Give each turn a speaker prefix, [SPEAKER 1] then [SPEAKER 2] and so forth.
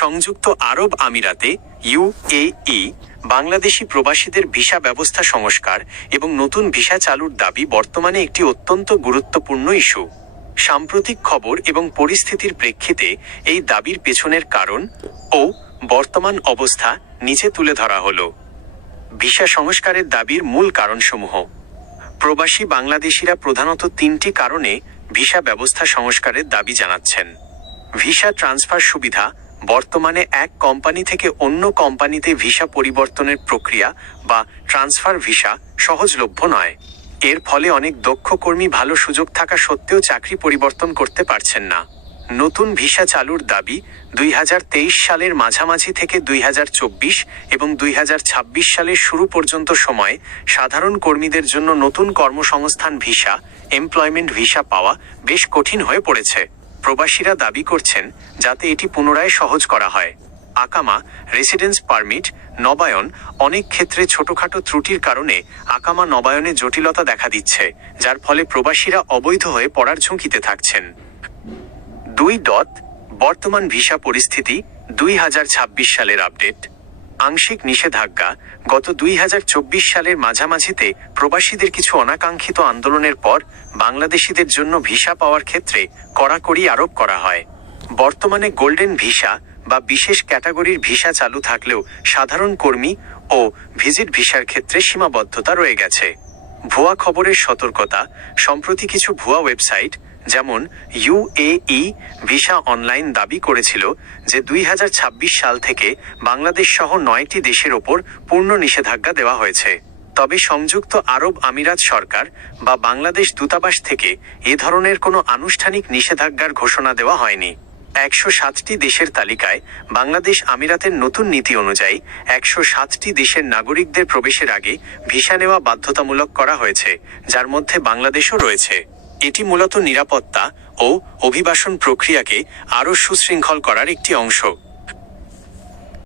[SPEAKER 1] সংযুক্ত আরব আমিরাতে ইউএই বাংলাদেশি প্রবাসীদের ভিসা ব্যবস্থা সংস্কার এবং নতুন ভিসা চালুর দাবি বর্তমানে একটি অত্যন্ত গুরুত্বপূর্ণ ইস্যু। সাম্প্রতিক খবর এবং পরিস্থিতির প্রেক্ষিতে এই দাবির পেছনের কারণ ও বর্তমান অবস্থা নিচে তুলে ধরা হল। ভিসা সংস্কারের দাবির মূল কারণসমূহ। প্রবাসী বাংলাদেশিরা প্রধানত তিনটি কারণে ভিসা ব্যবস্থা সংস্কারের দাবি জানাচ্ছেন। ভিসা ট্রান্সফার সুবিধা বর্তমানে এক কোম্পানি থেকে অন্য কোম্পানিতে ভিসা পরিবর্তনের প্রক্রিয়া বা ট্রান্সফার ভিসা সহজলভ্য নয়। এর ফলে অনেক দক্ষ কর্মী ভালো সুযোগ থাকা সত্ত্বেও চাকরি পরিবর্তন করতে পারছেন না। নতুন ভিসা চালুর দাবি দুই হাজার তেইশ সালের মাঝামাঝি থেকে দুই হাজার চব্বিশ এবং দুই হাজার ছাব্বিশ সালের শুরু পর্যন্ত সময়ে সাধারণ কর্মীদের জন্য নতুন কর্মসংস্থান ভিসা, এমপ্লয়মেন্ট ভিসা পাওয়া বেশ কঠিন হয়ে পড়েছে। প্রবাসীরা দাবি করছেন যাতে এটি পুনরায় সহজ করা হয়। আকামা রেসিডেন্স পারমিট, নবায়ন অনেক ক্ষেত্রে ছোটখাটো ত্রুটির কারণে আকামা নবায়নে জটিলতা দেখা দিচ্ছে, যার ফলে প্রবাসীরা অবৈধ হয়ে পড়ার ঝুঁকিতে থাকছেন। দুই ডট, বর্তমান ভিসা পরিস্থিতি, দুই হাজার ছাব্বিশ সালের আপডেট। আংশিক নিষেধাজ্ঞা, গত দুই হাজার চব্বিশ সালের মাঝামাঝিতে প্রবাসীদের কিছু অনাকাঙ্ক্ষিত আন্দোলনের পর বাংলাদেশিদের জন্য ভিসা পাওয়ার ক্ষেত্রে কড়াকড়ি আরোপ করা হয়। বর্তমানে গোল্ডেন ভিসা বা বিশেষ ক্যাটাগরির ভিসা চালু থাকলেও সাধারণ কর্মী ও ভিজিট ভিসার ক্ষেত্রে সীমাবদ্ধতা রয়ে গেছে। ভুয়া খবরের সতর্কতা, সম্প্রতি কিছু ভুয়া ওয়েবসাইট যেমন ইউএই ভিসা অনলাইন দাবি করেছিল যে দুই হাজার ছাব্বিশ সাল থেকে বাংলাদেশ সহ নয়টি দেশের ওপর পূর্ণ নিষেধাজ্ঞা দেওয়া হয়েছে। তবে সংযুক্ত আরব আমিরাত সরকার বা বাংলাদেশ দূতাবাস থেকে এ ধরনের কোনো আনুষ্ঠানিক নিষেধাজ্ঞার ঘোষণা দেওয়া হয়নি। একশো সাতটি দেশের তালিকায় বাংলাদেশ আমিরাতের নতুন নীতি অনুযায়ী একশো সাতটি দেশের নাগরিকদের প্রবেশের আগে ভিসা নেওয়া বাধ্যতামূলক করা হয়েছে, যার মধ্যে বাংলাদেশও রয়েছে। এটি মূলত নিরাপত্তা ও অভিবাসন প্রক্রিয়াকে আরও সুশৃঙ্খল করার একটি অংশ।